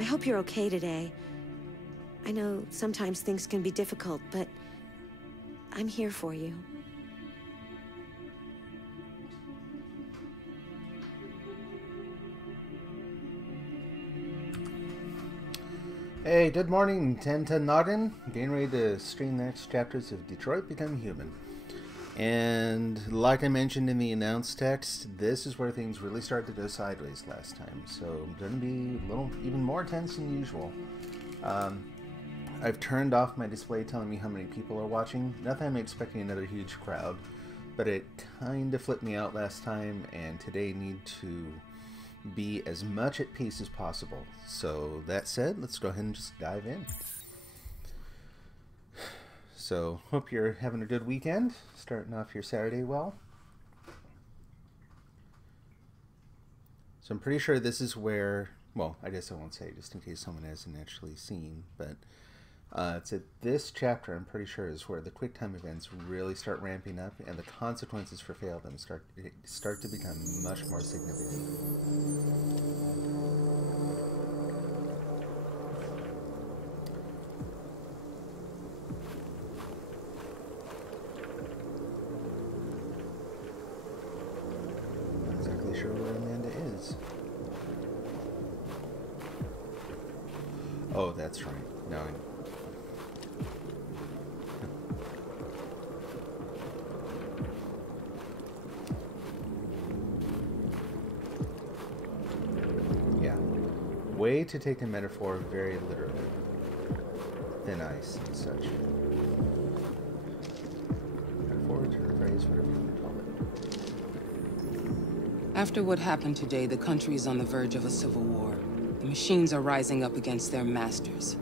I hope you're okay today. I know sometimes things can be difficult, but I'm here for you. Hey, good morning, 1010 Noggin. Getting ready to stream the next chapters of Detroit Become Human. And like I mentioned in the announced text, this is where things really started to go sideways last time. So I'm going to be a little even more tense than usual. I've turned off my display telling me how many people are watching. Not that I'm expecting another huge crowd, but it kind of flipped me out last time, and today need to be as much at peace as possible. So that said, let's go ahead and just dive in. So hope you're having a good weekend, starting off your Saturday well. So I'm pretty sure this is where, well, I guess I won't say just in case someone hasn't actually seen, but it's at this chapter, I'm pretty sure, is where the quick time events really start ramping up and the consequences for fail them start to become much more significant. Not exactly sure where Amanda is. Oh, that's right. Now I know. Way to take a metaphor very literally. Thin ice and such. Metaphor, turn phrase, whatever you want to call it. After what happened today, the country is on the verge of a civil war. The machines are rising up against their masters.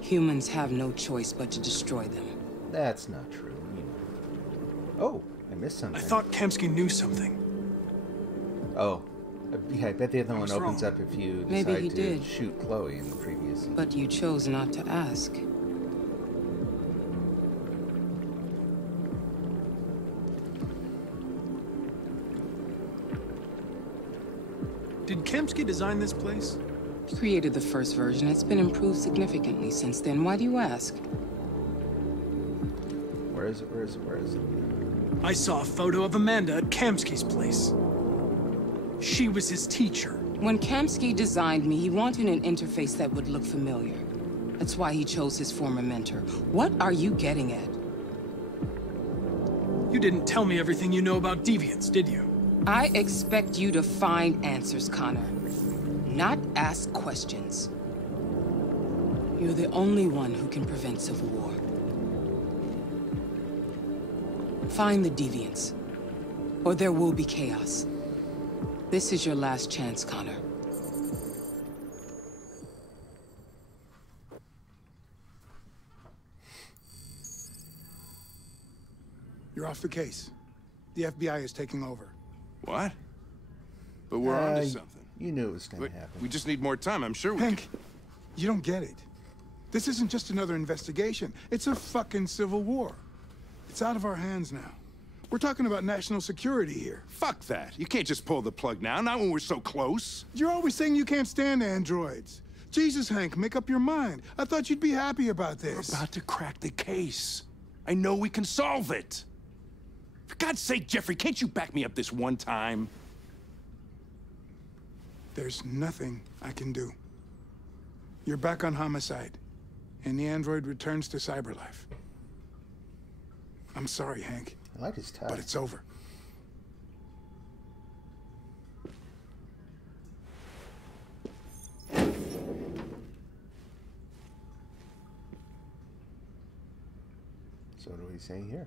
Humans have no choice but to destroy them. That's not true, you know. Oh, I missed something. I thought Kamsky knew something. Oh. Yeah, I bet the other one opens up if you decide to shoot Chloe in the previous. But you chose not to ask. Did Kamsky design this place? He created the first version. It's been improved significantly since then. Why do you ask? Where is it? Where is it? Where is it? I saw a photo of Amanda at Kamsky's place. She was his teacher. When Kamsky designed me, he wanted an interface that would look familiar. That's why he chose his former mentor. What are you getting at? You didn't tell me everything you know about deviants, did you? I expect you to find answers, Connor. Not ask questions. You're the only one who can prevent civil war. Find the deviants, or there will be chaos. This is your last chance, Connor. You're off the case. The FBI is taking over. What? But we're onto something. You knew it was going to happen. We just need more time. I'm sure we Hank, you don't get it. This isn't just another investigation. It's a fucking civil war. It's out of our hands now. We're talking about national security here. Fuck that. You can't just pull the plug now, not when we're so close. You're always saying you can't stand androids. Jesus, Hank, make up your mind. I thought you'd be happy about this. We're about to crack the case. I know we can solve it. For God's sake, Jeffrey, can't you back me up this one time? There's nothing I can do. You're back on homicide, and the android returns to cyberlife. I'm sorry, Hank. I like his tie. But it's over. So what do we say here?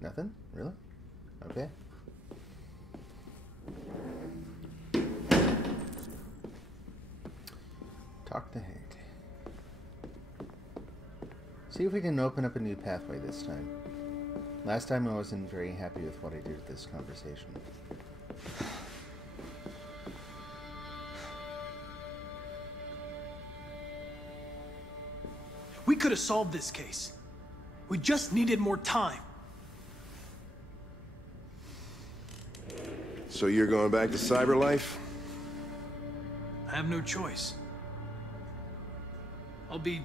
Nothing? Really? Okay. Talk to Hank. See if we can open up a new pathway this time. Last time I wasn't very happy with what I did with this conversation. We could have solved this case. We just needed more time. So you're going back to cyberlife? I have no choice. I'll be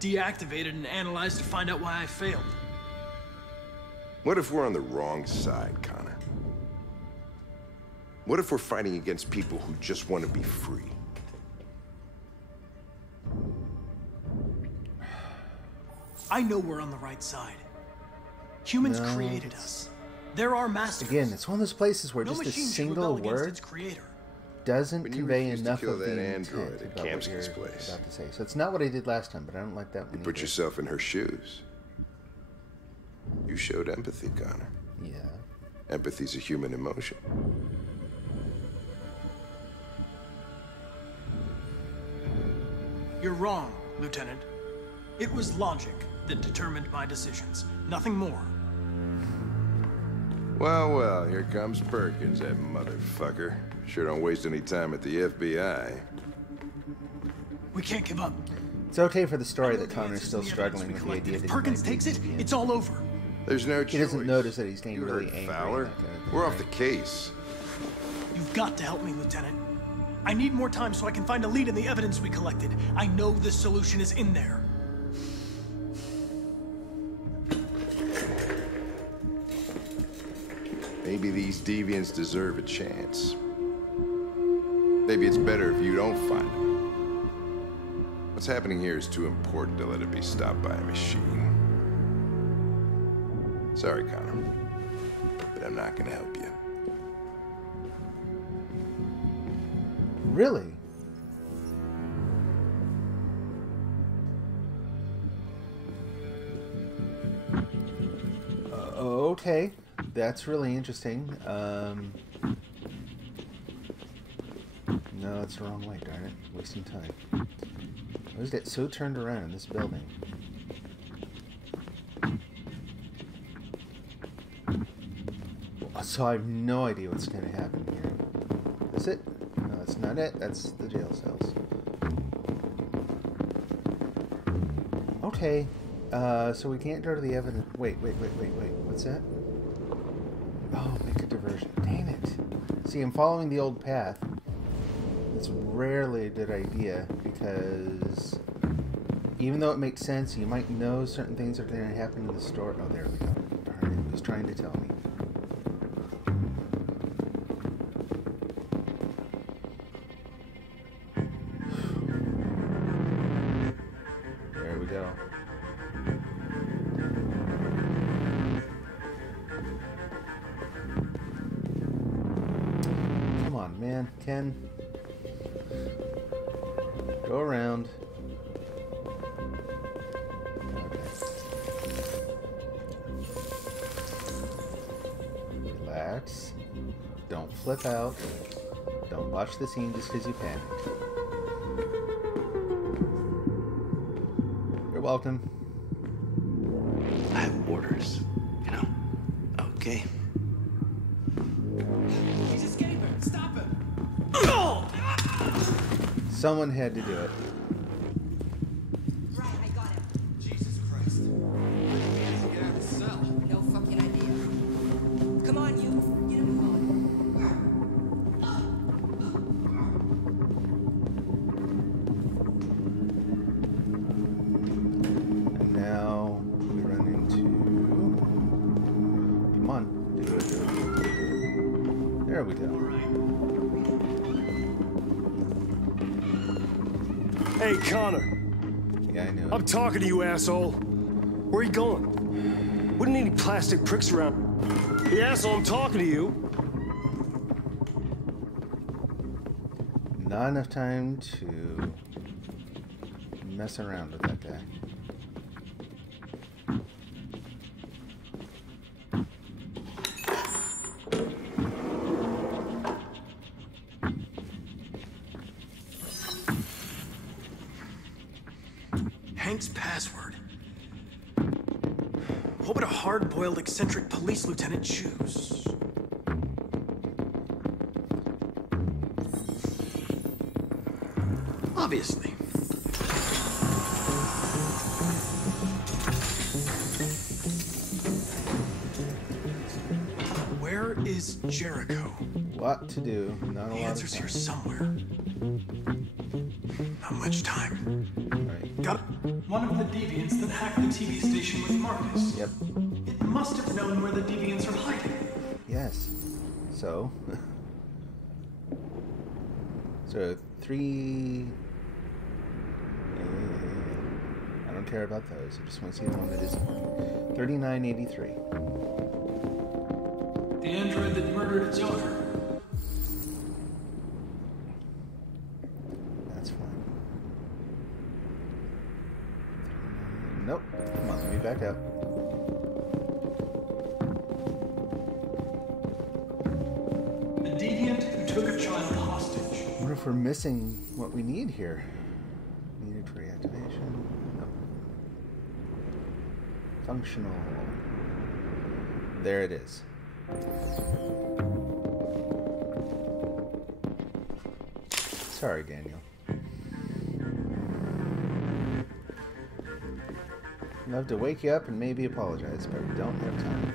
deactivated and analyzed to find out why I failed. What if we're on the wrong side, Connor? What if we're fighting against people who just want to be free? I know we're on the right side. Humans created us. They're our masters. Again, it's one of those places where No just a machine should single rebel against word its creator. doesn't When you convey refused to enough kill of that the android intent at about what you're Kamsky's place. about to say. So it's not what I did last time, but I don't like that one You put either. yourself in her shoes. You showed empathy, Connor. Yeah. Empathy's a human emotion. You're wrong, Lieutenant. It was logic that determined my decisions, nothing more. Well, well, here comes Perkins, that motherfucker. Sure don't waste any time at the FBI. We can't give up. It's okay for the story I know that the Connor's answers still in the struggling evidence with we the idea collected. that If he Perkins might be takes it, deviant. it's all over. There's no choice. He doesn't notice that he's getting You really heard angry. Fowler. and that kind of thing, We're off right? the case. You've got to help me, Lieutenant. I need more time so I can find a lead in the evidence we collected. I know the solution is in there. Maybe these deviants deserve a chance. Maybe it's better if you don't find them. What's happening here is too important to let it be stopped by a machine. Sorry, Connor, but I'm not gonna help you. Really? Okay, that's really interesting. No, it's the wrong way, darn it. Wasting time. Why is that so turned around in this building? So I have no idea what's going to happen here. Is it? No, that's not it. That's the jail cells. Okay. So we can't go to the evidence. Wait. What's that? Oh, make a diversion. Dang it. See, I'm following the old path. It's rarely a good idea because even though it makes sense, you might know certain things are going to happen in the story. Oh, there we go. Darn it. It was trying to tell me. There we go. Come on, man. Ken. Go around. Okay. Relax. Don't flip out. Don't watch the scene just because you panicked. You're welcome. I have orders, you know? Okay. He's escaping. Stop him. Someone had to do it. Right, I got him. Jesus Christ. Get out of the cell. No fucking idea. Come on, you. Get him going. And now we run into... Come on. Do it. There we go. Hey, Connor. Yeah, I knew I'm it. talking to you, asshole. Where are you going? Wouldn't need any plastic pricks around. The asshole, I'm talking to you. Not enough time to mess around with that guy. Hank's password. What would a hard-boiled, eccentric police lieutenant choose? Obviously. Where is Jericho? What to do? Not a The lot answer's of here time. somewhere. Not much time. Right. Got One of the deviants that hacked the TV station with Marcus. Yep. It must have known where the deviants are hiding. Yes. So. So 3. I don't care about those. I just want to see the one that isn't. 3983. The android that murdered its owner. That's fine. Nope. Come on, let me back up. A deviant who took a child hostage. I wonder if we're missing what we need here. Needed for reactivation. Nope. Functional. There it is. Sorry, Daniel. Love to wake you up and maybe apologize, but we don't have time.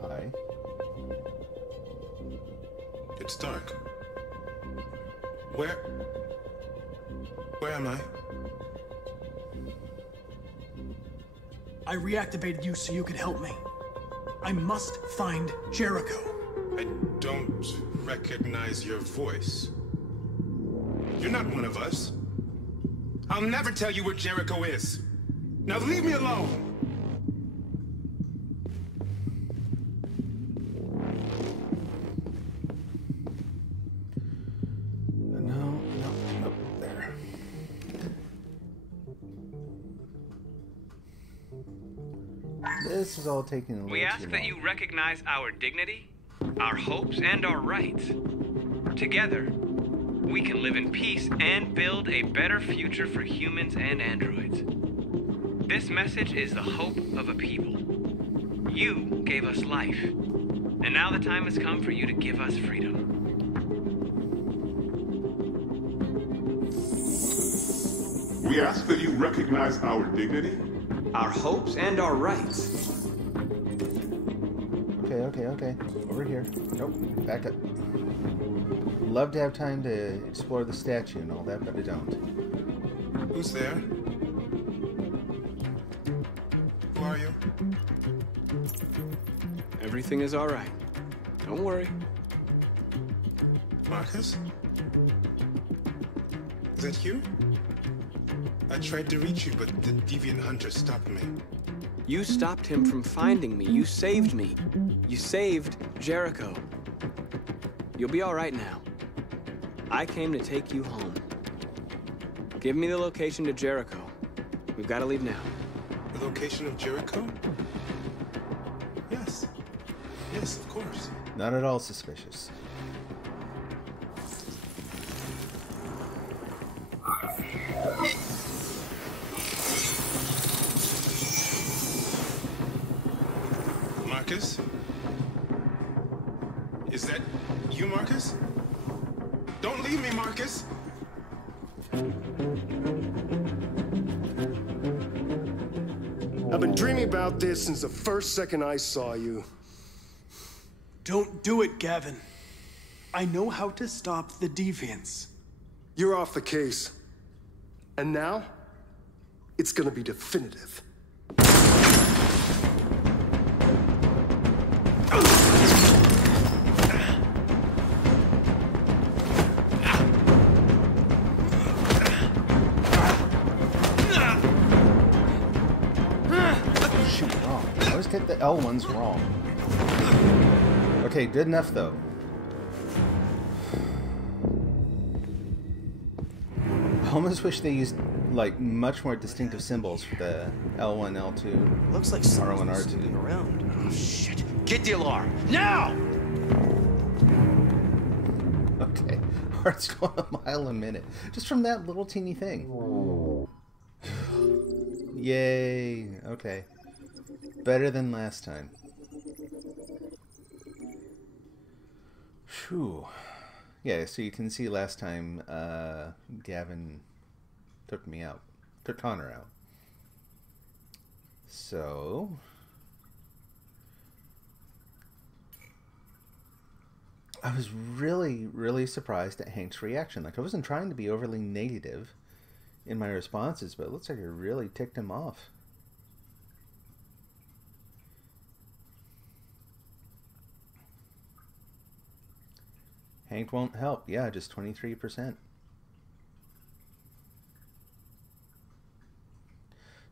Hi. It's dark. Where am I? I reactivated you so you could help me. I must find Jericho. I don't recognize your voice. You're not one of us. I'll never tell you where Jericho is. Now leave me alone. No, there. This is all taking a little We ask too that long. you recognize our dignity, our hopes, and our rights. Together, we can live in peace and build a better future for humans and androids. This message is the hope of a people. You gave us life, and now the time has come for you to give us freedom. We ask that you recognize our dignity, our hopes, and our rights. Okay. Over here. Nope. Back up. Love to have time to explore the statue and all that, but I don't. Who's there? Who are you? Everything is all right. Don't worry. Marcus? Is that you? I tried to reach you, but the deviant hunter stopped me. You stopped him from finding me. You saved me. You saved Jericho. You'll be all right now. I came to take you home. Give me the location to Jericho. We've got to leave now. The location of Jericho? Yes. Yes, of course. Not at all suspicious. Marcus? Is that you, Marcus? Don't leave me, Marcus! I've been dreaming about this since the first second I saw you. Don't do it, Gavin. I know how to stop the deviants. You're off the case. And now, it's gonna be definitive. Shoot, wrong. I always get the L ones wrong. Okay, good enough though. I almost wish they used like much more distinctive symbols for the L1, L2, Looks like R1, someone's R2. snooping around. Oh, shit. Get the alarm. Now! Okay, heart's going a mile a minute. Just from that little teeny thing. Yay. Okay. Better than last time. Phew. Yeah, so you can see last time Gavin took me out. Took Connor out. So... I was really surprised at Hank's reaction. Like, I wasn't trying to be overly negative in my responses, but it looks like it really ticked him off. Hank won't help. Yeah, just 23%.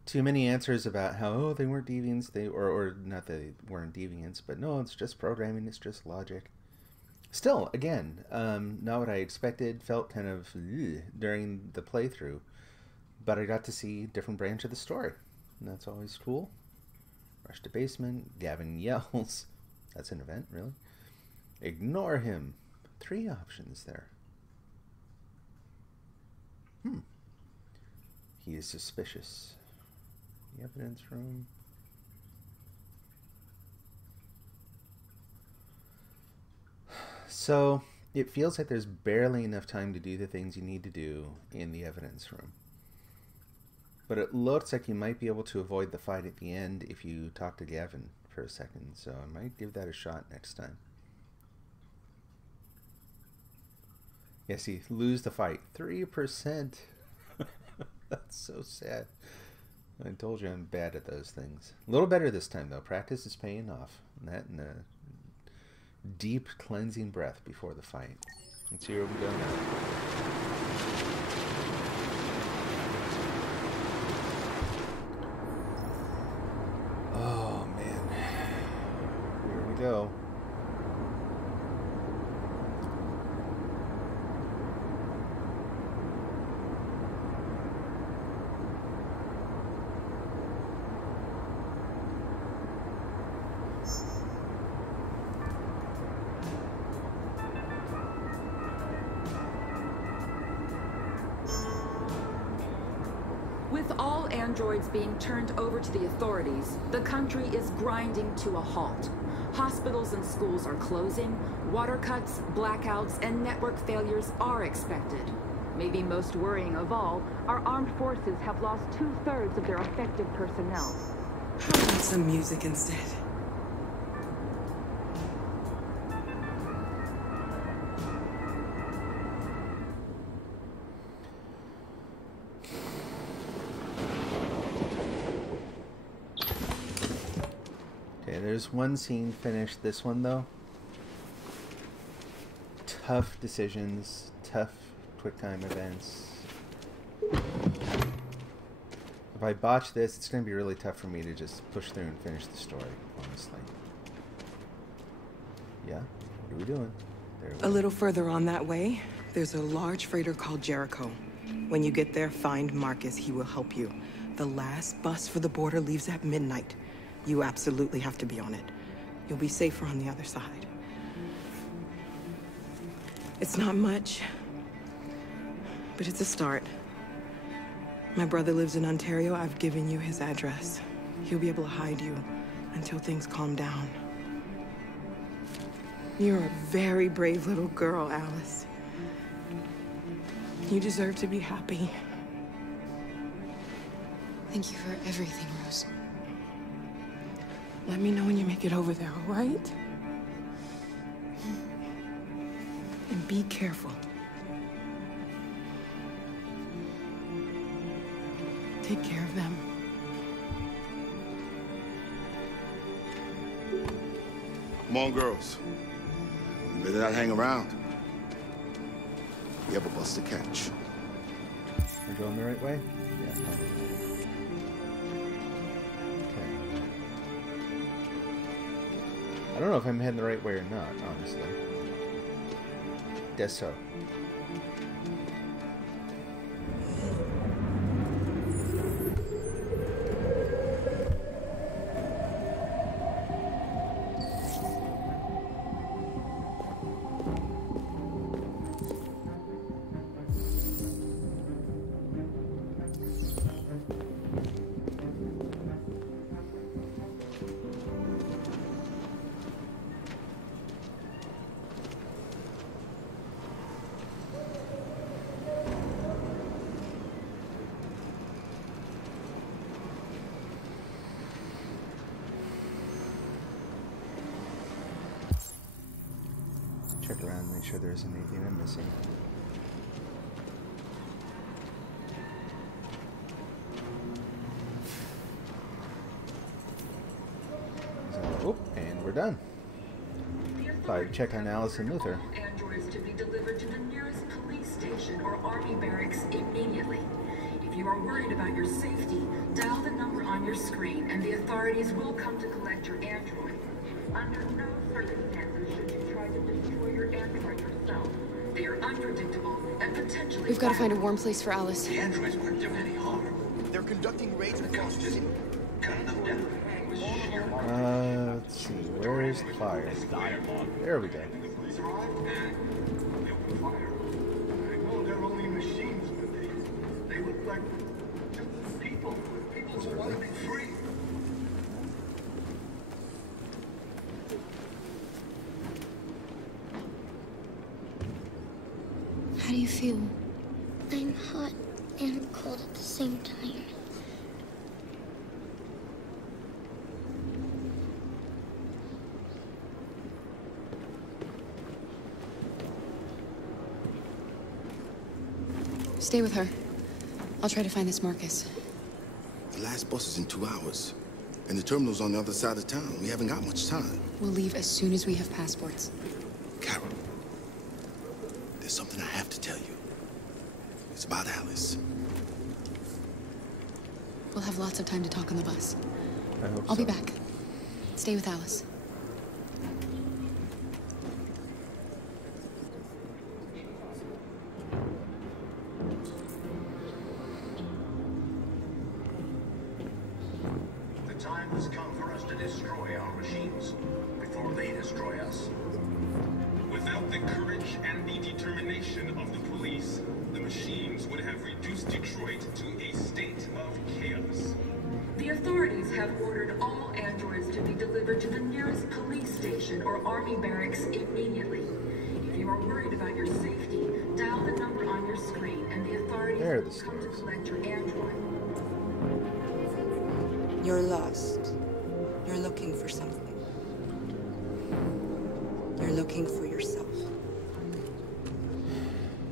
Too many answers about how, oh, they weren't deviants, or not that they weren't deviants, but no, it's just programming, it's just logic. Still, again, not what I expected, felt kind of during the playthrough, but I got to see a different branch of the story, and that's always cool. Rush to basement, Gavin yells. That's an event, really. Ignore him. 3 options there. He is suspicious. The evidence room. So, it feels like there's barely enough time to do the things you need to do in the evidence room. But it looks like you might be able to avoid the fight at the end if you talk to Gavin for a second, so I might give that a shot next time. Yeah, see, lose the fight. 3%. That's so sad. I told you I'm bad at those things. A little better this time, though. Practice is paying off. And that and a deep cleansing breath before the fight. Let's see where we go now. Oh, man. Here we go. With all androids being turned over to the authorities, the country is grinding to a halt. Hospitals and schools are closing, water cuts, blackouts, and network failures are expected. Maybe most worrying of all, our armed forces have lost 2/3 of their effective personnel. How about some music instead? There's one scene finished. This one, though, tough decisions, tough quick time events. If I botch this, it's going to be really tough for me to just push through and finish the story, honestly. Yeah? What are we doing? A little further on that way, there's a large freighter called Jericho. When you get there, find Marcus. He will help you. The last bus for the border leaves at midnight. You absolutely have to be on it. You'll be safer on the other side. It's not much, but it's a start. My brother lives in Ontario. I've given you his address. He'll be able to hide you until things calm down. You're a very brave little girl, Alice. You deserve to be happy. Thank you for everything, Rose. Let me know when you make it over there, all right? And be careful. Take care of them. Come on, girls. You better not hang around. We have a bus to catch. We're going the right way? Yeah. I don't know if I'm heading the right way or not, honestly. Guess so. Check around, make sure there isn't anything I'm missing. So, and we're done. I'd check on Alice and Luther. Androids to be delivered to the nearest police station or army barracks immediately. If you are worried about your safety, dial the number on your screen and the authorities will come to collect your android. Under no circumstances should you try to destroy your android yourself. They are unpredictable and potentially We've got to find a warm place for Alice. The androids weren't doing any harm. They're conducting raids with cops just cutting them down. Let's see, where is the fire? There we go. How do you feel? I'm hot and cold at the same time. Stay with her. I'll try to find this Marcus. The last bus is in 2 hours. And the terminal's on the other side of town. We haven't got much time. We'll leave as soon as we have passports. Carol, there's something I have to tell you. It's about Alice. We'll have lots of time to talk on the bus. I hope I'll so. be back. Stay with Alice. The time has come for us to destroy our machines before they destroy us. Without the courage and the determination of the police, the machines would have reduced Detroit to a state of chaos. The authorities have ordered all androids to be delivered to the nearest police station or army barracks immediately. If you are worried about your safety, dial the number on your screen and the authorities will come to collect your android. You're lost. You're looking for something. You're looking for yourself.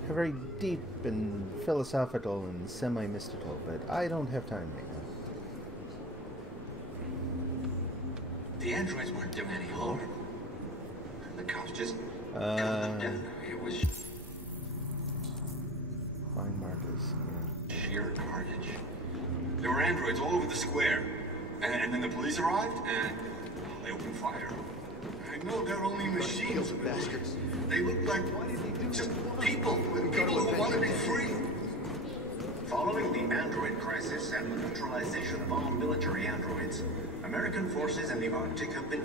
Very deep and philosophical and semi-mystical, but I don't have time right now. The androids weren't doing any harm. The cops just cut them down. It was Find Marcus. Yeah. sheer carnage. There were androids all over the square. And then the police arrived, and they opened fire. I know they're only machines, bastards. They look like just people who want to be free. Following the android crisis and the neutralization of all military androids, American forces in the Arctic have been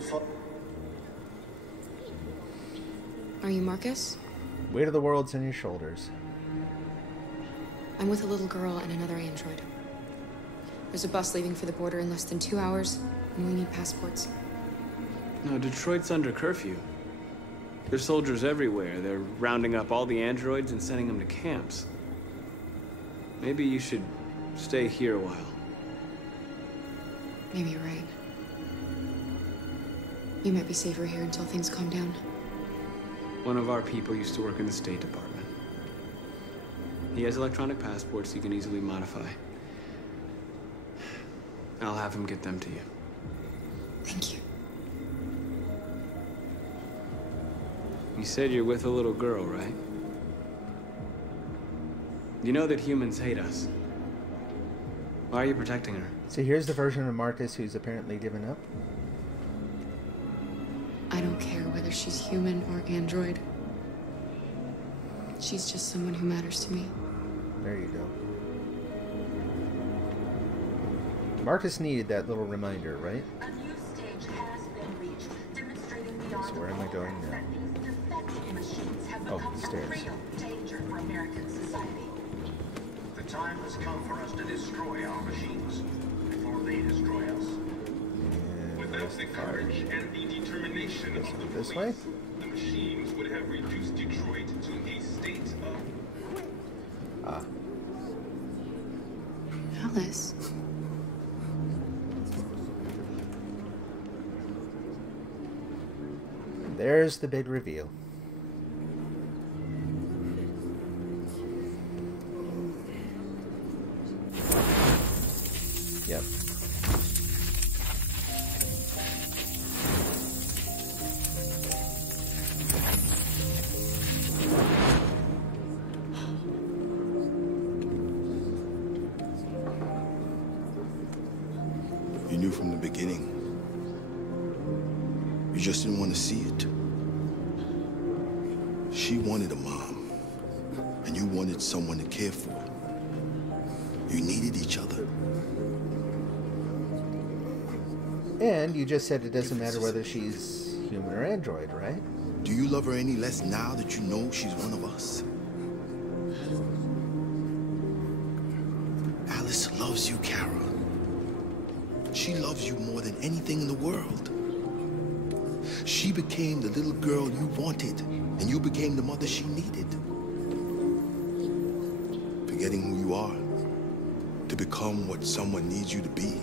Are you Marcus? Weight of the world's on your shoulders. I'm with a little girl and another android. There's a bus leaving for the border in less than 2 hours, and we need passports. No, Detroit's under curfew. There's soldiers everywhere. They're rounding up all the androids and sending them to camps. Maybe you should stay here a while. Maybe you're right. You might be safer here until things calm down. One of our people used to work in the State Department. He has electronic passports he can easily modify. I'll have him get them to you. Thank you. You said you're with a little girl, right? You know that humans hate us. Why are you protecting her? So here's the version of Marcus who's apparently given up. I don't care whether she's human or android. She's just someone who matters to me. There you go. Marcus needed that little reminder, right? A new stage has been reached, demonstrating beyond So where am I going now? that these defective machines have Oh, become the a stairs. real danger for American society. The time has come for us to destroy our machines before they destroy us. Without the courage and the determination of the This police, way? the machines would have reduced Detroit to a state of... Ah. Alice. There's the big reveal. You just didn't want to see it. She wanted a mom, and you wanted someone to care for. You needed each other. And you just said it doesn't matter whether she's human or android, right? Do you love her any less now that you know she's one of us? Alice loves you, Kara. She loves you more than anything in the world. She became the little girl you wanted, and you became the mother she needed. Forgetting who you are to become what someone needs you to be.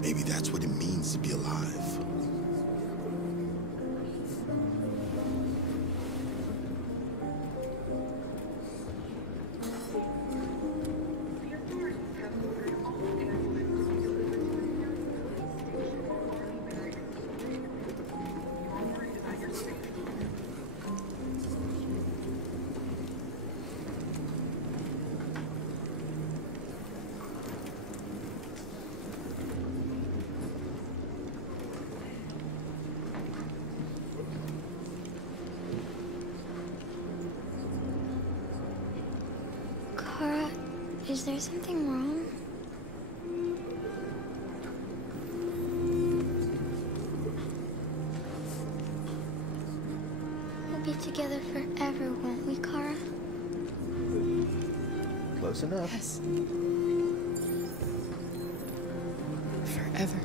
Maybe that's what it means to be alive. Kara, is there something wrong? We'll be together forever, won't we, Kara? Close enough. Yes. Forever.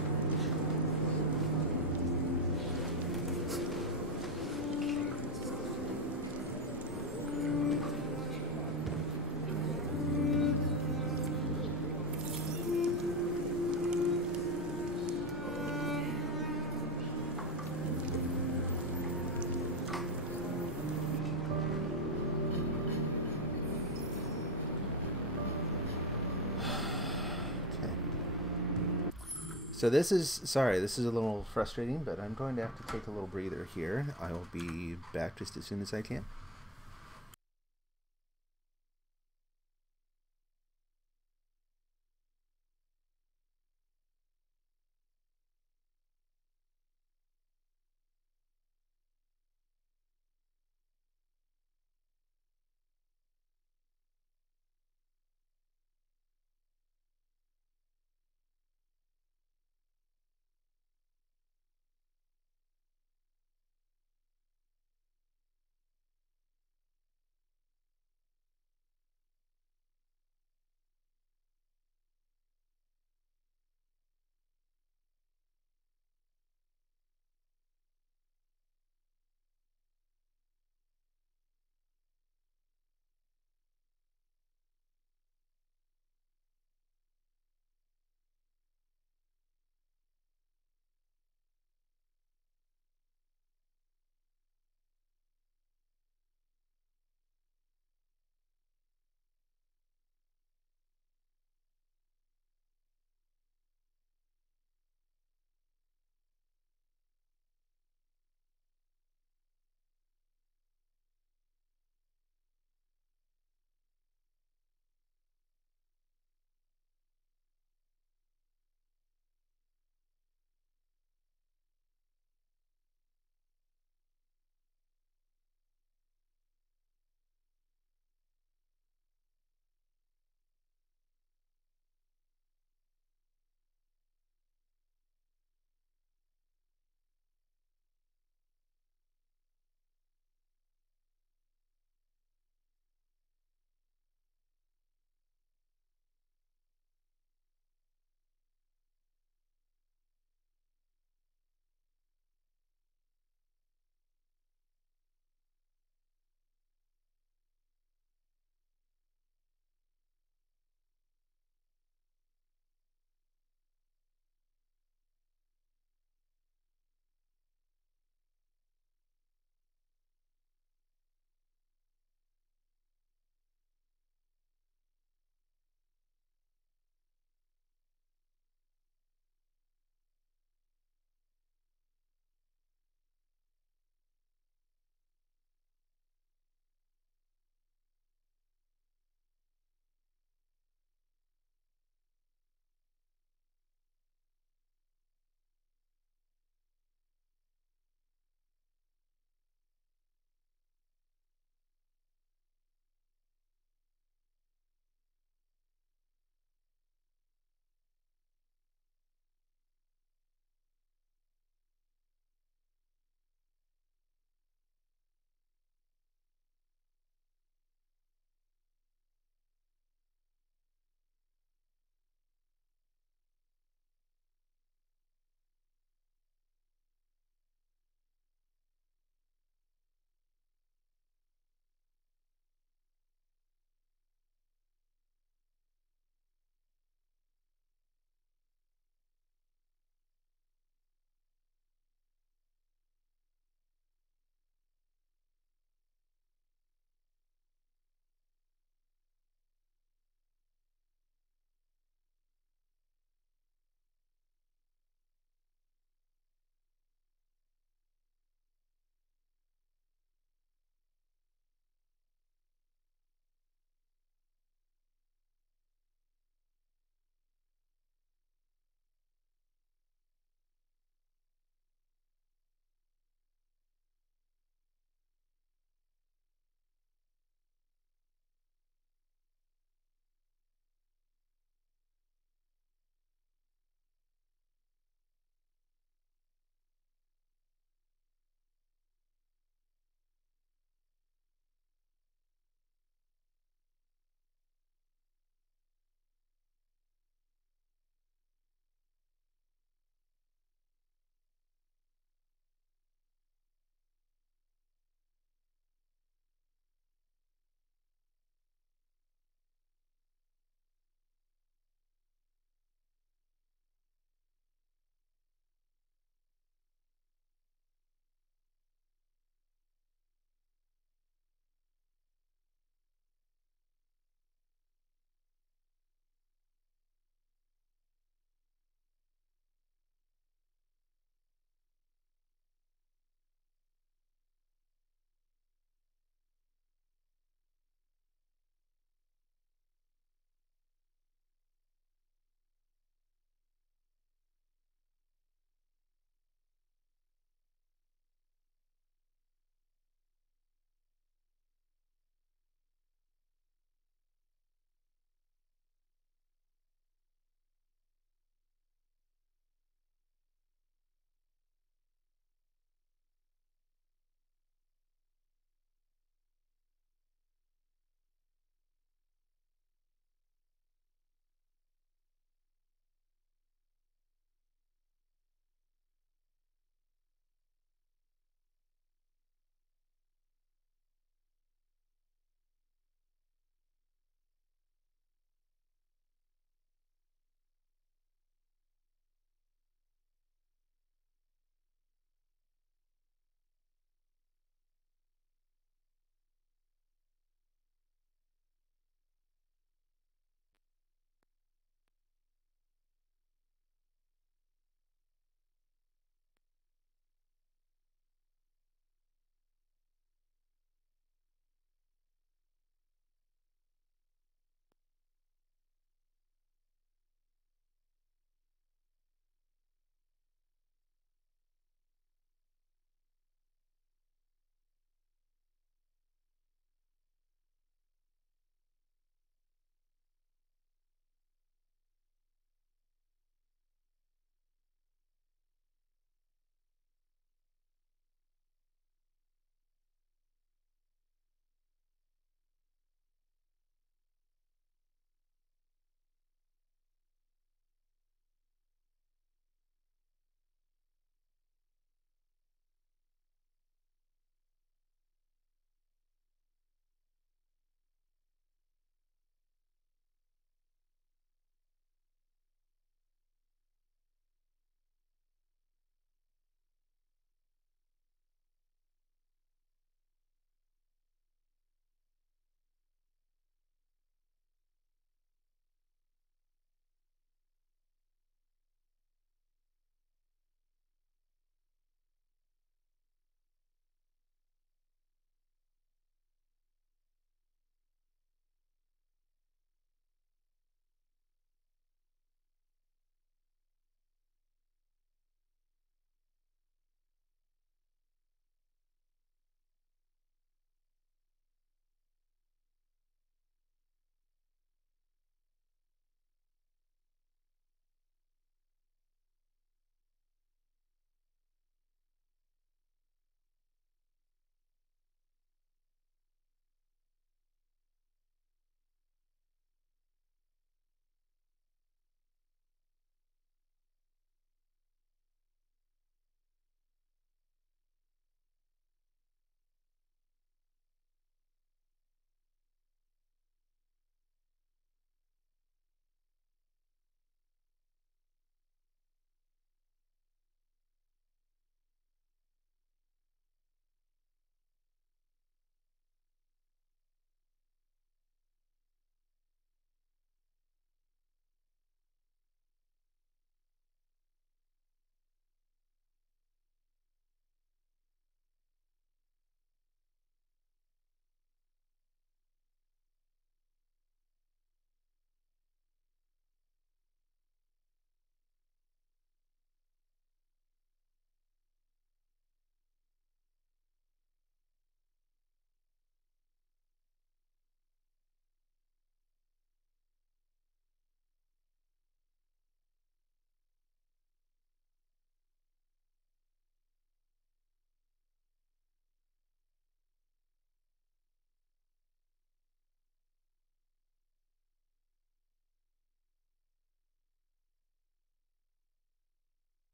So this is, sorry, this is a little frustrating, but I'm going to have to take a little breather here. I will be back just as soon as I can.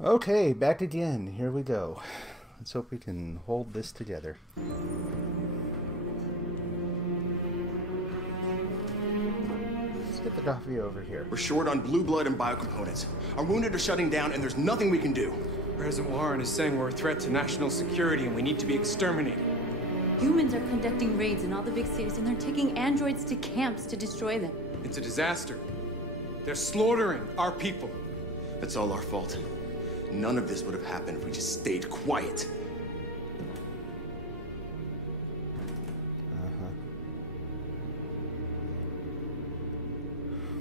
Okay, back again. Here we go. Let's hope we can hold this together. Let's get the coffee over here. We're short on blue blood and biocomponents. Our wounded are shutting down, and there's nothing we can do. President Warren is saying we're a threat to national security and we need to be exterminated. Humans are conducting raids in all the big cities, and they're taking androids to camps to destroy them. It's a disaster. They're slaughtering our people. It's all our fault. None of this would have happened if we just stayed quiet.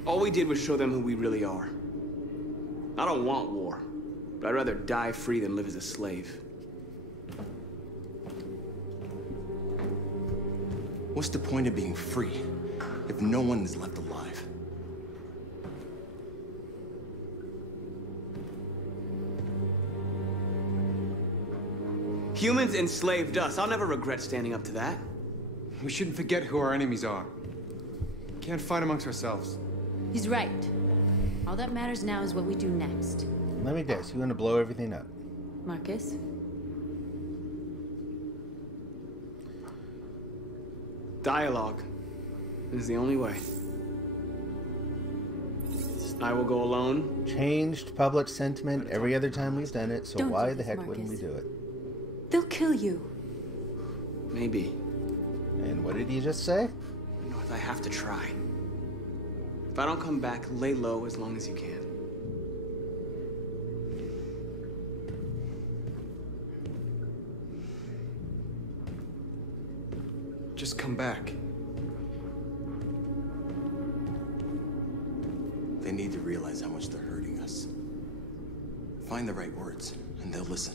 All we did was show them who we really are. I don't want war, but I'd rather die free than live as a slave. What's the point of being free if no one is left alive? Humans enslaved us. I'll never regret standing up to that. We shouldn't forget who our enemies are. We can't fight amongst ourselves. He's right. All that matters now is what we do next. Let me guess, you want to blow everything up? Marcus? Dialogue is the only way. I will go alone. Changed public sentiment every other time we've done it, so Don't why do the this, heck Marcus. wouldn't we do it? They'll kill you. Maybe. And what did he just say? North, I have to try. If I don't come back, lay low as long as you can. Just come back. They need to realize how much they're hurting us. Find the right words, and they'll listen.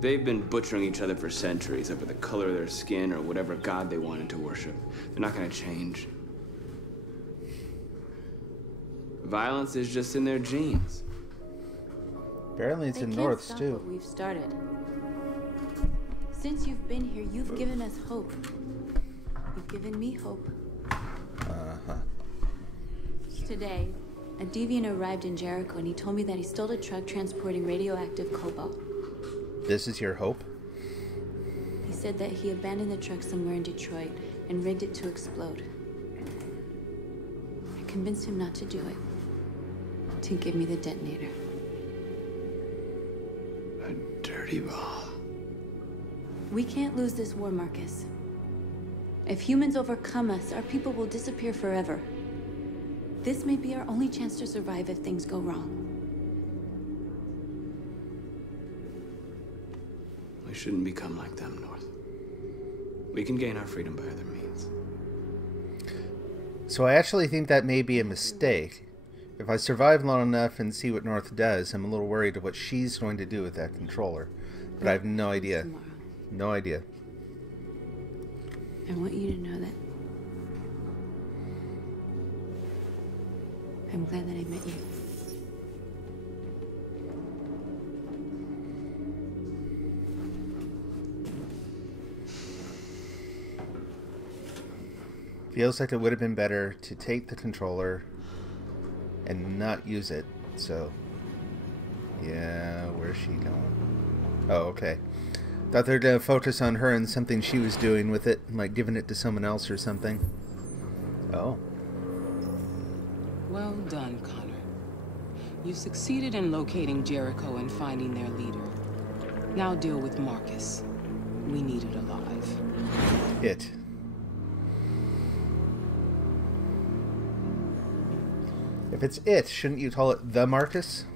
They've been butchering each other for centuries over the color of their skin or whatever god they wanted to worship. They're not gonna change. Violence is just in their genes. Apparently it's They in can't North's stop too. what we've started. Since you've been here, you've given us hope. You've given me hope. Today, a deviant arrived in Jericho and he told me that he stole a truck transporting radioactive cobalt. This is your hope? He said that he abandoned the truck somewhere in Detroit and rigged it to explode. I convinced him not to do it, to give me the detonator. A dirty ball. We can't lose this war, Marcus. If humans overcome us, our people will disappear forever. This may be our only chance to survive if things go wrong. We shouldn't become like them, North. We can gain our freedom by other means. So I actually think that may be a mistake. If I survive long enough and see what North does, I'm a little worried of what she's going to do with that controller. But I have no idea. No idea. I want you to know that I'm glad that I met you. Feels like it would have been better to take the controller and not use it. So, yeah, where's she going? Oh, okay. Thought they were going to focus on her and something she was doing with it, like giving it to someone else or something. Oh. Well done, Connor. You succeeded in locating Jericho and finding their leader. Now deal with Marcus. We need it alive. It. If it's it, shouldn't you call it the Marcus?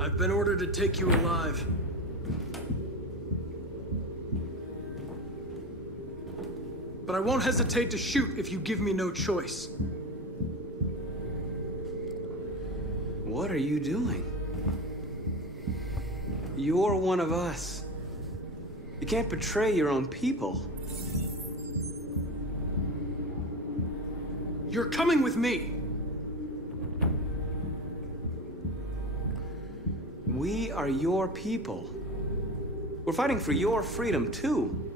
I've been ordered to take you alive. But I won't hesitate to shoot if you give me no choice. What are you doing? You're one of us. You can't betray your own people. You're coming with me. We are your people. We're fighting for your freedom, too.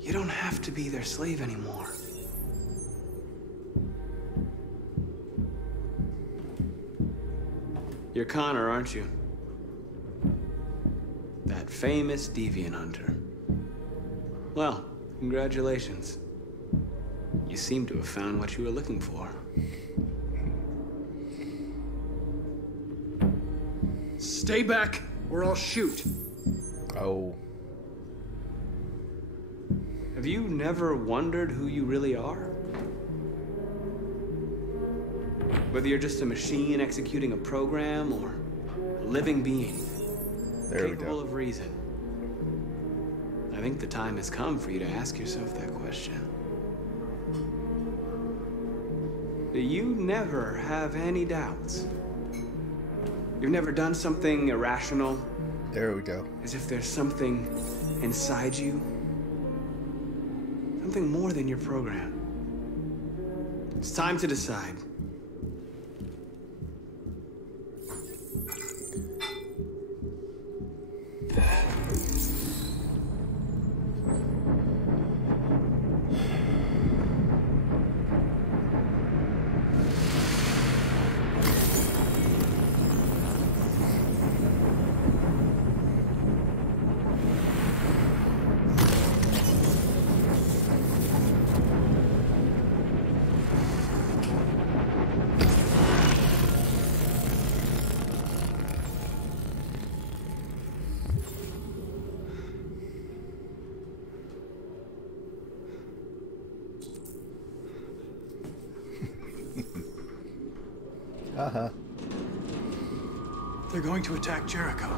You don't have to be their slave anymore. You're Connor, aren't you? That famous deviant hunter. Well, congratulations. You seem to have found what you were looking for. Stay back, or I'll shoot. Oh. Have you never wondered who you really are? Whether you're just a machine executing a program or a living being, capable of reason. I think the time has come for you to ask yourself that question. Do you never have any doubts? You've never done something irrational? There we go. As if there's something inside you? Something more than your program. It's time to decide. Uh-huh. They're going to attack Jericho.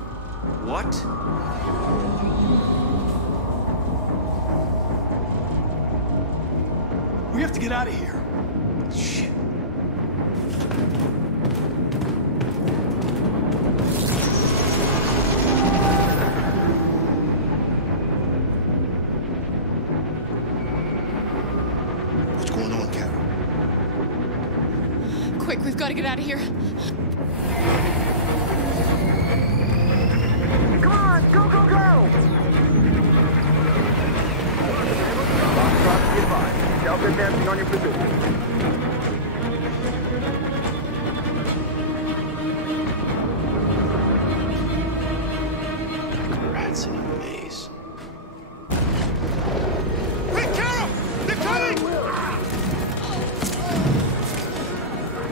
What? We have to get out of here. Shit. What's going on, Carol? Quick, we've got to get out of here. Come on, go, go, go! Foxtrot, be advised. Delta advancing on your position. Rats in a maze. Hey, Carol! They're coming!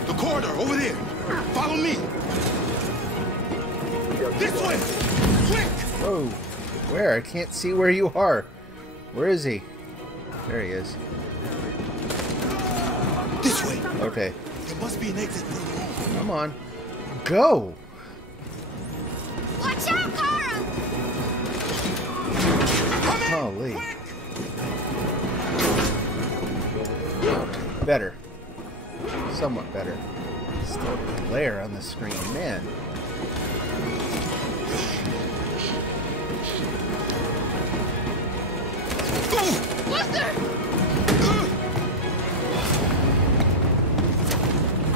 The corridor, over there. Follow me. This way! Quick! Oh, where? I can't see where you are. Where is he? There he is. This way. Okay. There must be an exit further on. Come on. Go! Watch out, Kara! Holy. Better. Somewhat better. Still glare on the screen. Man. Luther!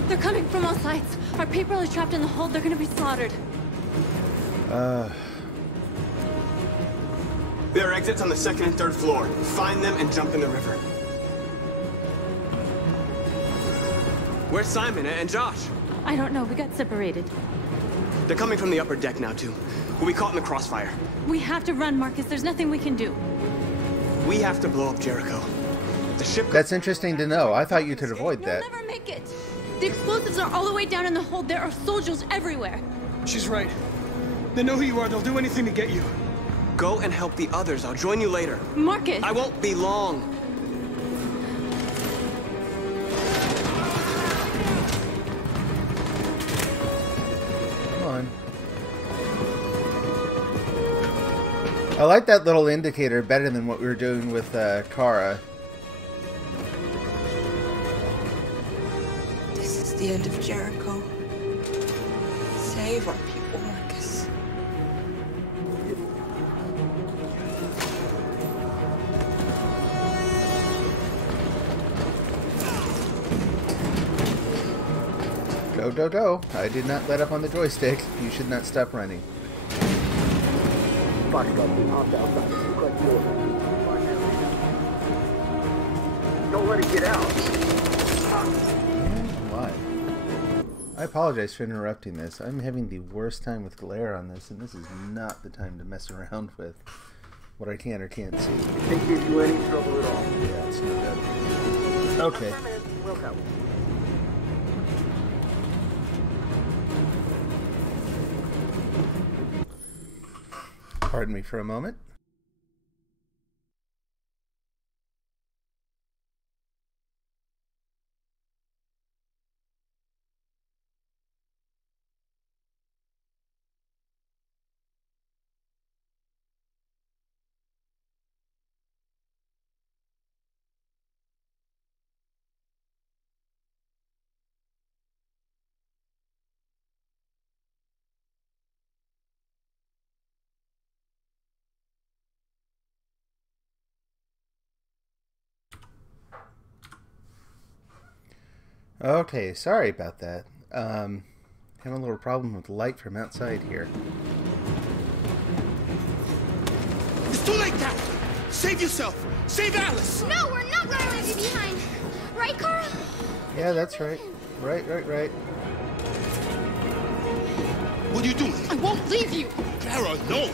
They're coming from all sides. Our people are trapped in the hold. They're gonna be slaughtered. There are exits on the 2nd and 3rd floor. Find them and jump in the river. Where's Simon and Josh? I don't know. We got separated. They're coming from the upper deck now, too. We'll be caught in the crossfire. We have to run, Marcus. There's nothing we can do. We have to blow up Jericho. The ship... That's interesting to know. I thought you could avoid that. We'll never make it. The explosives are all the way down in the hold. There are soldiers everywhere. She's right. They know who you are. They'll do anything to get you. Go and help the others. I'll join you later. Marcus! I won't be long. Come on. I like that little indicator better than what we were doing with Kara. This is the end of Jericho. Save our people, Marcus. Do. I did not let up on the joystick. You should not stop running. Don't let it get out. Why? I apologize for interrupting this. I'm having the worst time with glare on this, and this is not the time to mess around with what I can or can't see. Can't give you any trouble at all. Yeah, it's no good. Okay. We'll help. Pardon me for a moment. Okay, sorry about that. Having a little problem with light from outside here. It's too late now! Save yourself! Save Alice! No, we're not going to leave you behind. Right, Kara? Yeah, that's right. Right. What are you doing? I won't leave you. Kara, no!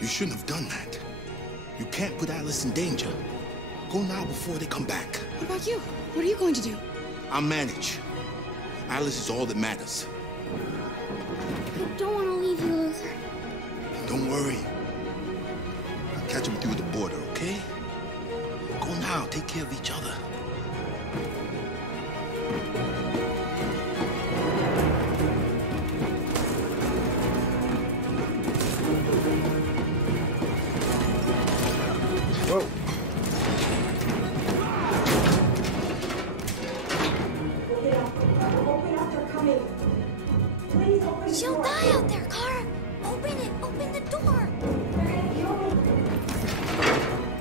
You shouldn't have done that. You can't put Alice in danger. Go now before they come back. What about you? What are you going to do? I'll manage. Alice is all that matters. I don't want to leave you, Luther. Don't worry. I'll catch up with you at the border, okay? Go now. Take care of each other. Whoa. She'll die out there, Kara. Open it. Open the door.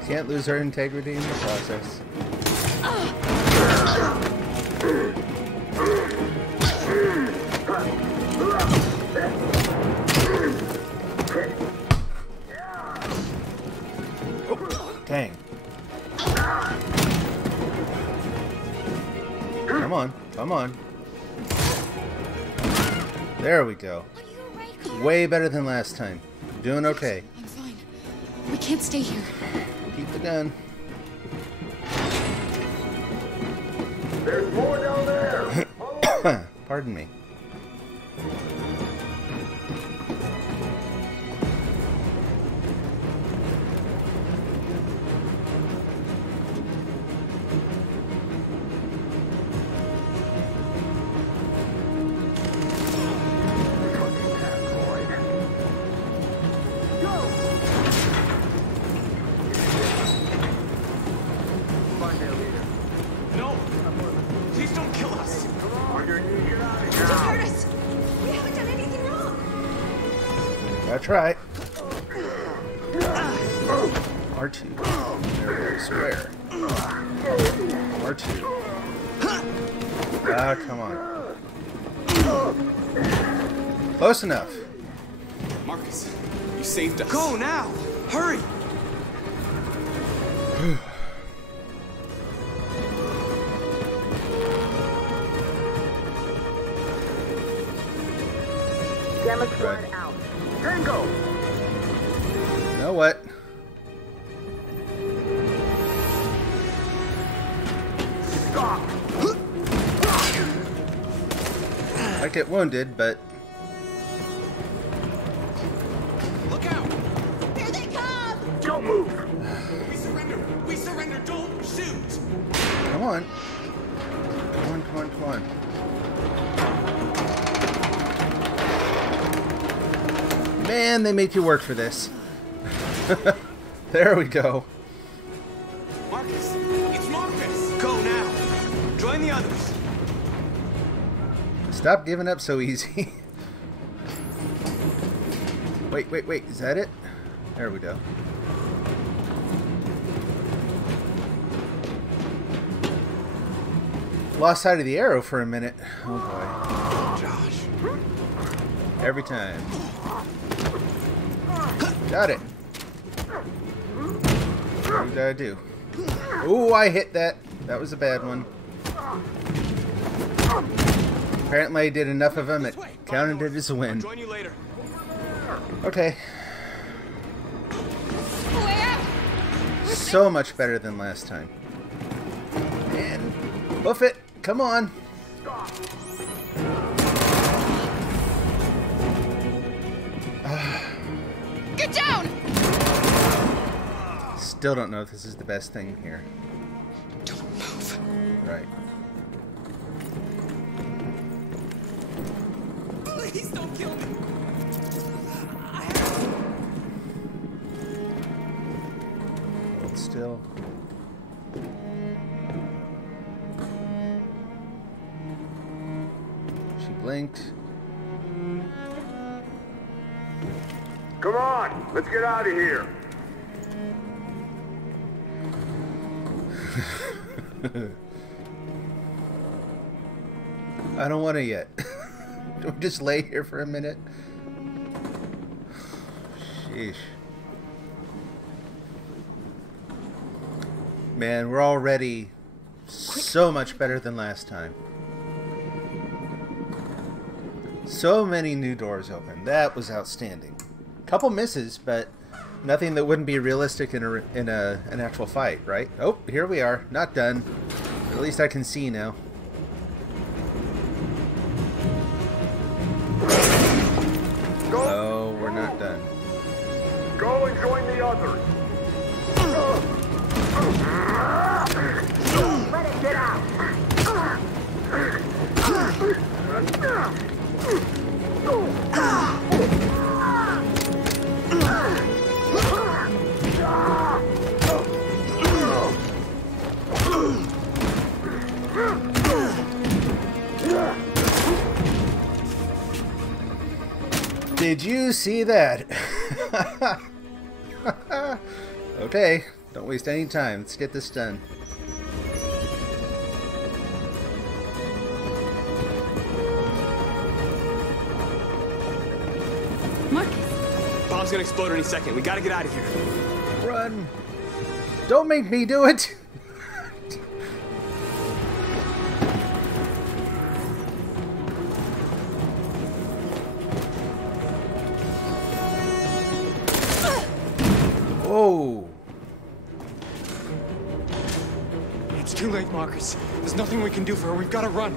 Can't lose our integrity in the process. Dang. Come on. There we go. Way better than last time. Doing okay. I'm fine. We can't stay here. Keep the gun. There's more down there. Pardon me. No! Please don't kill us! Just hurt us. We haven't done anything wrong. That's right. R2. Square. R2. Ah, come on. Close enough. Marcus, you saved us. Go now! Hurry! Gamma squad out. Tango! You know what? Stop! I get wounded, but Look out! Here they come. Don't move! We surrender! We surrender! Don't shoot! come on. Come on. Man, they make you work for this. There we go. Marcus! It's Marcus! Go now! Join the others. Stop giving up so easy. Wait. Is that it? There we go. Lost sight of the arrow for a minute. Oh boy. Josh. Every time. Got it. What did I do? Ooh, I hit that. That was a bad one. Apparently I did enough of them, it counted it as a win. Join you later. Okay. So much better than last time. And hoof it. Come on. Get down! Still don't know if this is the best thing here. Don't move. Right. Please don't kill me. Hold still. She blinked. Come on, let's get out of here. I don't want to yet. Do we just lay here for a minute? Sheesh. Man, we're already so much better than last time. So many new doors open. That was outstanding. Couple misses, but nothing that wouldn't be realistic in an actual fight, right? Oh, here we are. Not done. At least I can see now. Oh, we're not done. Go and join the others. Let it get out. Did you see that? Okay, don't waste any time. Let's get this done. Marcus. Bomb's gonna explode any second. We gotta get out of here. Run. Don't make me do it. Oh. It's too late, Marcus. There's nothing we can do for her. We've got to run.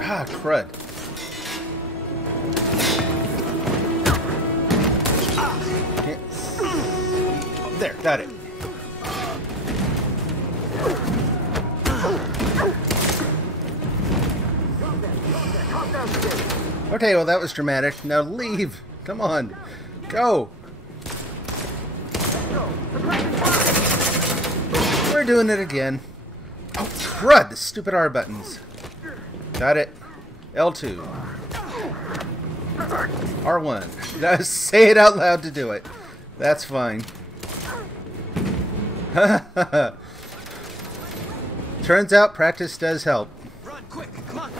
Ah, crud. There, got it. Okay, well that was dramatic. Now leave. Come on. Go. We're doing it again. Oh, crud. The stupid R buttons. Got it. L2. R1. Gotta say it out loud to do it. That's fine. Turns out practice does help. Run, quick, come on.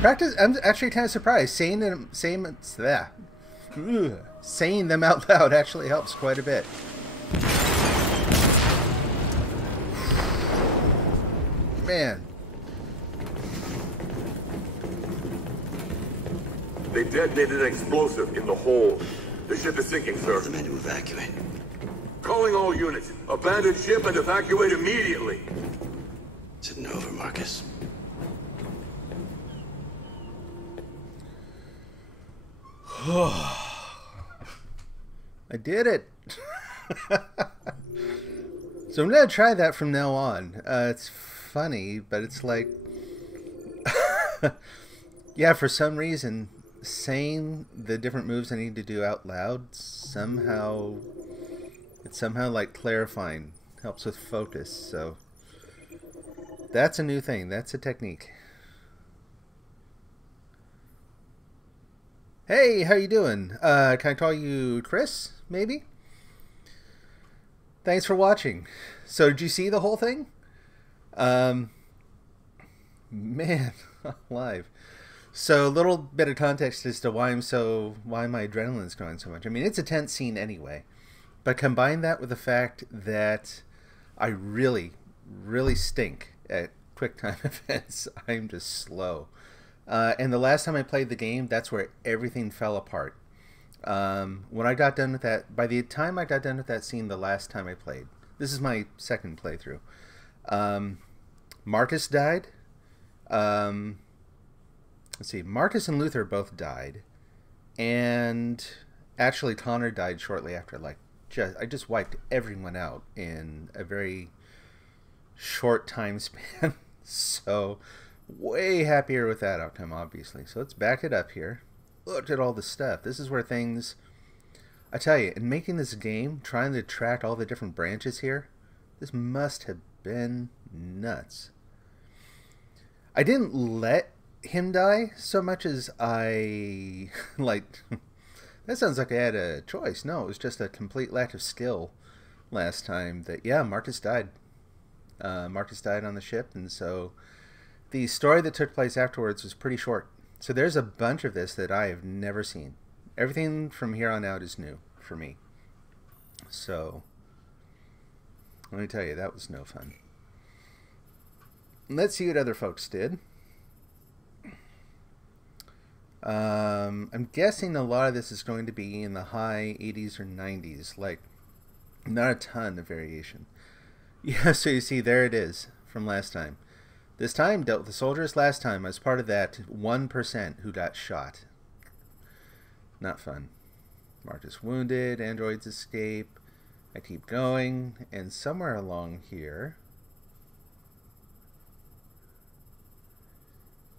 Practice. I'm actually kind of surprised. Saying them out loud actually helps quite a bit. Man. They detonated an explosive in the hold. The ship is sinking, sir. The men to evacuate. Calling all units. Abandon ship and evacuate immediately. Is it over, Marcus? I did it. So I'm gonna try that from now on. It's funny, but it's like, yeah, for some reason, saying the different moves I need to do out loud somehow It's somehow like clarifying, helps with focus, so that's a new thing. That's a technique. Hey, how you doing? Can I call you Chris, maybe? Thanks for watching. So did you see the whole thing? Man, live. So a little bit of context as to why my adrenaline's going so much. I mean, it's a tense scene anyway, but combine that with the fact that I really, really stink at quick time events. I'm just slow. And the last time I played the game, that's where everything fell apart. When I got done with that, by the time I got done with that scene the last time I played, this is my second playthrough, Marcus died. Let's see, Marcus and Luther both died, and actually Connor died shortly after. Like, I just wiped everyone out in a very short time span. So way happier with that outcome, obviously. So let's back it up here. Look at all the stuff. This is where things, I tell you, in making this game, trying to track all the different branches here, this must have been nuts. I didn't let him die so much as I, like, that sounds like I had a choice. No, it was just a complete lack of skill last time that, yeah, Marcus died. Marcus died on the ship, and so the story that took place afterwards was pretty short. So there's a bunch of this that I have never seen. Everything from here on out is new for me. So let me tell you, that was no fun. Let's see what other folks did. I'm guessing a lot of this is going to be in the high 80s or 90s. Like, not a ton of variation. Yeah, so you see, there it is from last time. This time, dealt with the soldiers. Last time, I was part of that 1% who got shot. Not fun. Marcus wounded, androids escape. I keep going, and somewhere along here,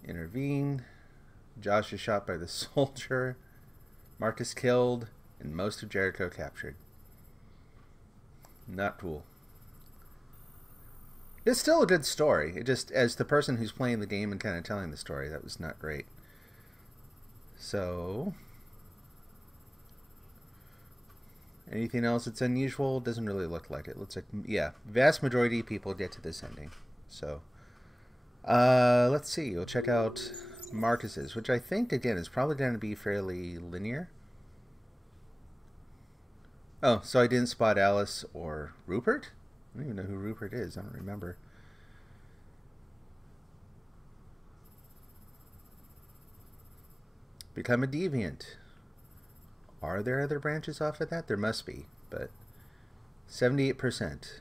intervene. Josh is shot by the soldier. Marcus killed, and most of Jericho captured. Not cool. It's still a good story. It just, as the person who's playing the game and kind of telling the story, that was not great. So, anything else that's unusual? Doesn't really look like it. Looks like, yeah, vast majority of people get to this ending. So, let's see. We'll check out Marcus's, which I think, again, is probably going to be fairly linear. Oh, so I didn't spot Alice or Rupert? I don't even know who Rupert is. I don't remember. Become a deviant. Are there other branches off of that? There must be, but 78%.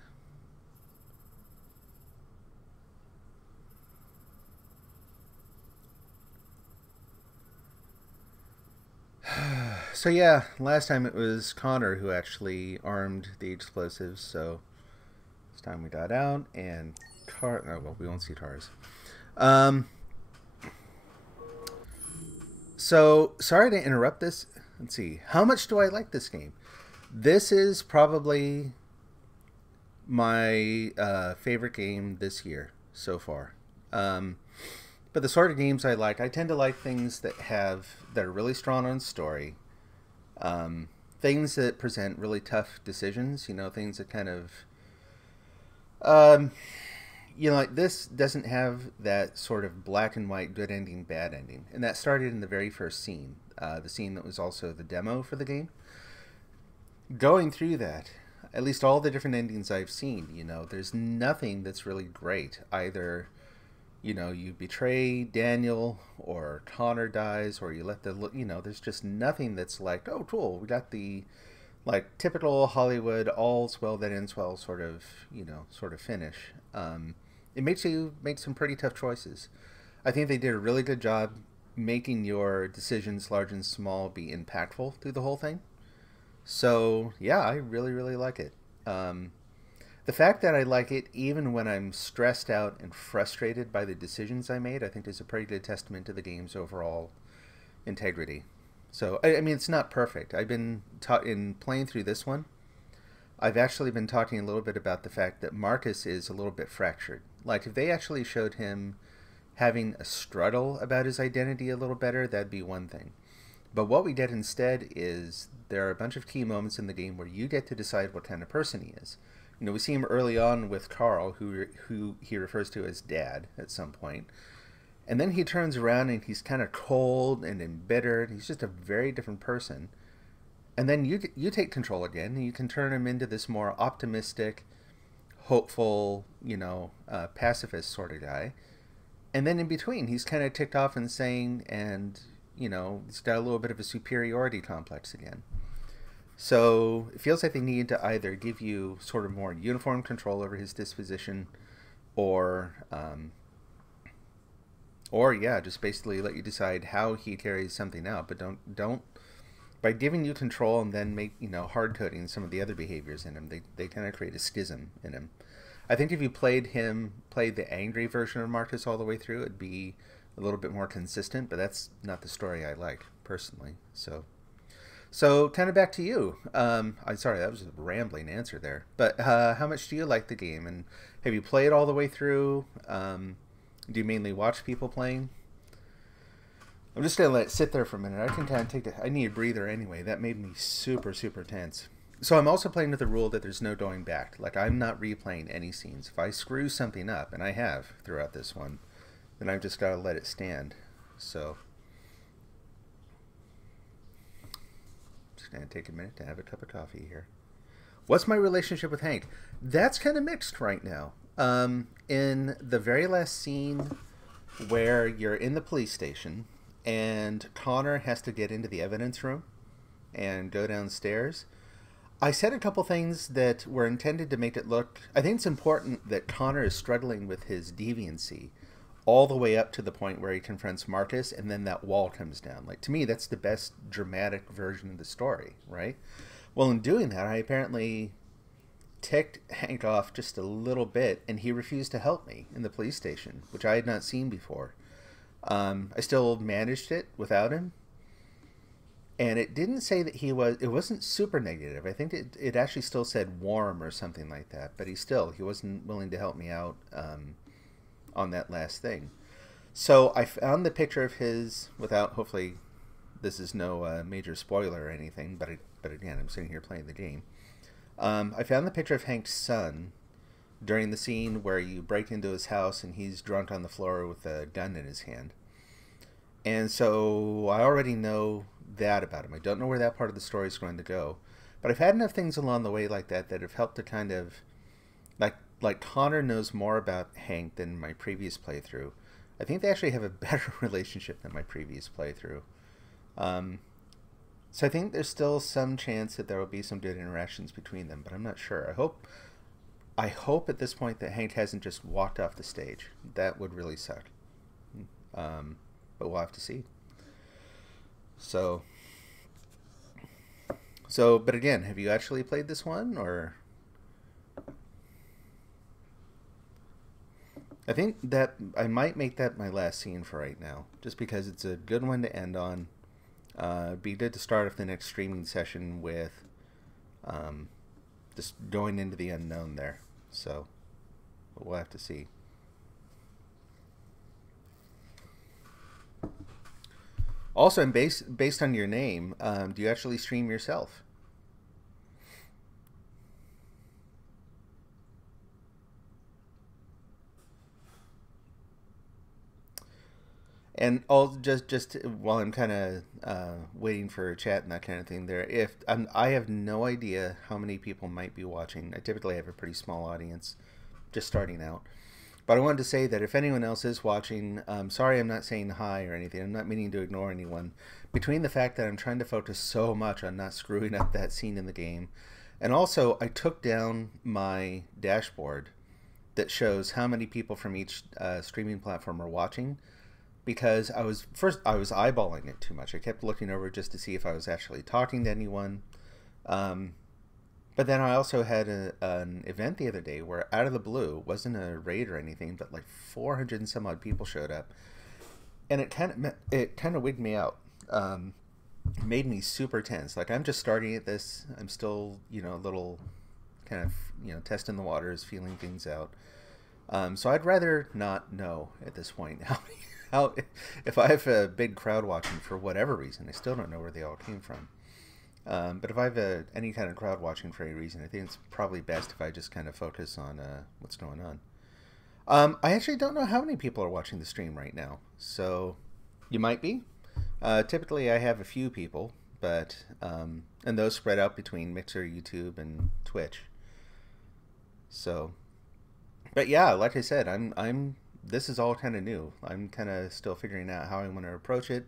So yeah, last time it was Connor who actually armed the explosives, so this time we got out, and oh, well, we won't see cars. So, sorry to interrupt this. Let's see. How much do I like this game? This is probably my favorite game this year so far. But the sort of games I like, I tend to like things that are really strong on story. Things that present really tough decisions, you know, things that kind of, you know, like this doesn't have that sort of black and white, good ending, bad ending. And that started in the very first scene, the scene that was also the demo for the game. Going through that, at least all the different endings I've seen, you know, there's nothing that's really great. Either, you know, you betray Daniel, or Connor dies, or you let the, you know, there's just nothing that's like, oh, cool, we got the, like, typical Hollywood, all's well that ends well sort of, you know, sort of finish. It makes you make some pretty tough choices. I think they did a really good job making your decisions, large and small, be impactful through the whole thing. So, yeah, I really, really like it. The fact that I like it even when I'm stressed out and frustrated by the decisions I made, I think is a pretty good testament to the game's overall integrity. So, I mean, it's not perfect. I've been taught in playing through this one, I've actually been talking a little bit about the fact that Marcus is a little bit fractured. Like, if they actually showed him having a struggle about his identity a little better, that'd be one thing. But what we get instead is there are a bunch of key moments in the game where you get to decide what kind of person he is. You know, we see him early on with Carl, who he refers to as Dad at some point. And then he turns around and he's kind of cold and embittered. He's just a very different person. And then you take control again, and you can turn him into this more optimistic, hopeful, you know, pacifist sort of guy. And then in between, he's kind of ticked off and insane, and, you know, he's got a little bit of a superiority complex again. So it feels like they need to either give you sort of more uniform control over his disposition, or yeah, just basically let you decide how he carries something out, but don't by giving you control and then make, you know, hard coding some of the other behaviors in him, they kind of create a schism in him. I think if you played the angry version of Marcus all the way through, it'd be a little bit more consistent, but that's not the story I like, personally. So kind of back to you. I'm sorry, that was a rambling answer there. But how much do you like the game? And have you played all the way through? Do you mainly watch people playing? I'm just going to let it sit there for a minute. I can kind of I need a breather anyway. That made me super, super tense. So I'm also playing with the rule that there's no going back. Like, I'm not replaying any scenes. If I screw something up, and I have throughout this one, then I've just got to let it stand. So just going to take a minute to have a cup of coffee here. What's my relationship with Hank? That's kind of mixed right now. In the very last scene where you're in the police station and Connor has to get into the evidence room and go downstairs, I said a couple things that were intended to make it look... I think it's important that Connor is struggling with his deviancy all the way up to the point where he confronts Marcus, and then that wall comes down. Like, to me, that's the best dramatic version of the story, right? Well, in doing that, I apparently ticked Hank off just a little bit, and he refused to help me in the police station, which I had not seen before. I still managed it without him. And it didn't say that it wasn't super negative. I think it actually still said warm or something like that. But he wasn't willing to help me out on that last thing. So I found the picture of his, without, hopefully this is no major spoiler or anything, but again, I'm sitting here playing the game. I found the picture of Hank's son during the scene where you break into his house and he's drunk on the floor with a gun in his hand. And so I already know that about him. I don't know where that part of the story is going to go, but I've had enough things along the way like that have helped to kind of, like Connor knows more about Hank than my previous playthrough. I think they actually have a better relationship than my previous playthrough. So I think there's still some chance that there will be some good interactions between them, but I'm not sure. I hope at this point that Hank hasn't just walked off the stage. That would really suck. But we'll have to see. But again, have you actually played this one, or? I think that I might make that my last scene for right now, just because it's a good one to end on. Be good to start off the next streaming session with just going into the unknown there. So we'll have to see. Also, based on your name, do you actually stream yourself? And just while I'm kind of waiting for a chat and that kind of thing there, I have no idea how many people might be watching. I typically have a pretty small audience, just starting out. But I wanted to say that if anyone else is watching, sorry I'm not saying hi or anything. I'm not meaning to ignore anyone. Between the fact that I'm trying to focus so much on not screwing up that scene in the game, and also I took down my dashboard that shows how many people from each streaming platform are watching, because I was eyeballing it too much. I kept looking over just to see if I was actually talking to anyone. But then I also had an event the other day where out of the blue, wasn't a raid or anything, but like 400 and some odd people showed up, and it kind of wigged me out. Made me super tense. Like, I'm just starting at this. I'm still, a little kind of, you know, testing the waters, feeling things out. So I'd rather not know at this point. How if I have a big crowd watching for whatever reason, I still don't know where they all came from. But if I have any kind of crowd watching for any reason, I think it's probably best if I just kind of focus on what's going on. I actually don't know how many people are watching the stream right now, so you might be. Typically, I have a few people, but and those spread out between Mixer, YouTube, and Twitch. So, but yeah, like I said, this is all kind of new. I'm kind of still figuring out how I want to approach it.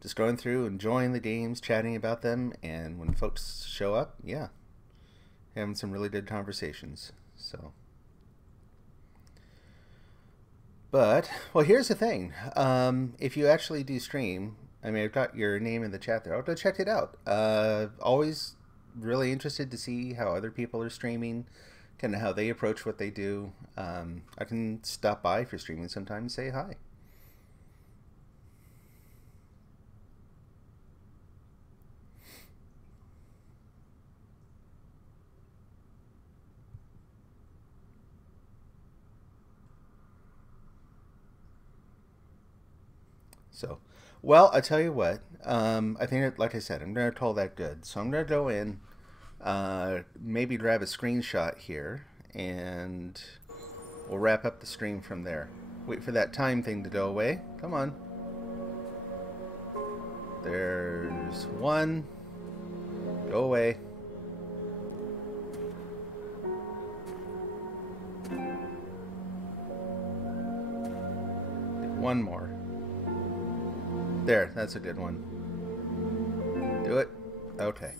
Just going through, enjoying the games, chatting about them, and when folks show up, yeah, having some really good conversations. So, but, well, here's the thing. If you actually do stream, I mean, I've got your name in the chat there. I'll go check it out. Always really interested to see how other people are streaming, kind of how they approach what they do. I can stop by if you're streaming sometime and say hi. So, well, I tell you what, I think, like I said, I'm going to call that good. So I'm going to go in, maybe grab a screenshot here, and we'll wrap up the stream from there. Wait for that time thing to go away. Come on. There's one. Go away. One more. There, that's a good one. Do it? Okay.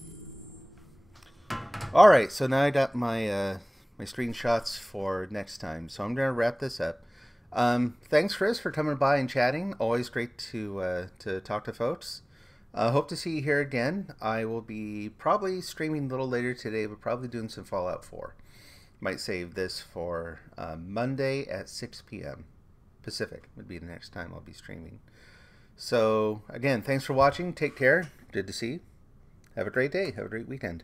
Alright, so now I got my my screenshots for next time. So I'm going to wrap this up. Thanks, Chris, for coming by and chatting. Always great to talk to folks. Hope to see you here again. I will be probably streaming a little later today, but probably doing some Fallout 4. Might save this for Monday at 6 p.m. Pacific would be the next time I'll be streaming. So, again, thanks for watching. Take care. Good to see you. Have a great day. Have a great weekend.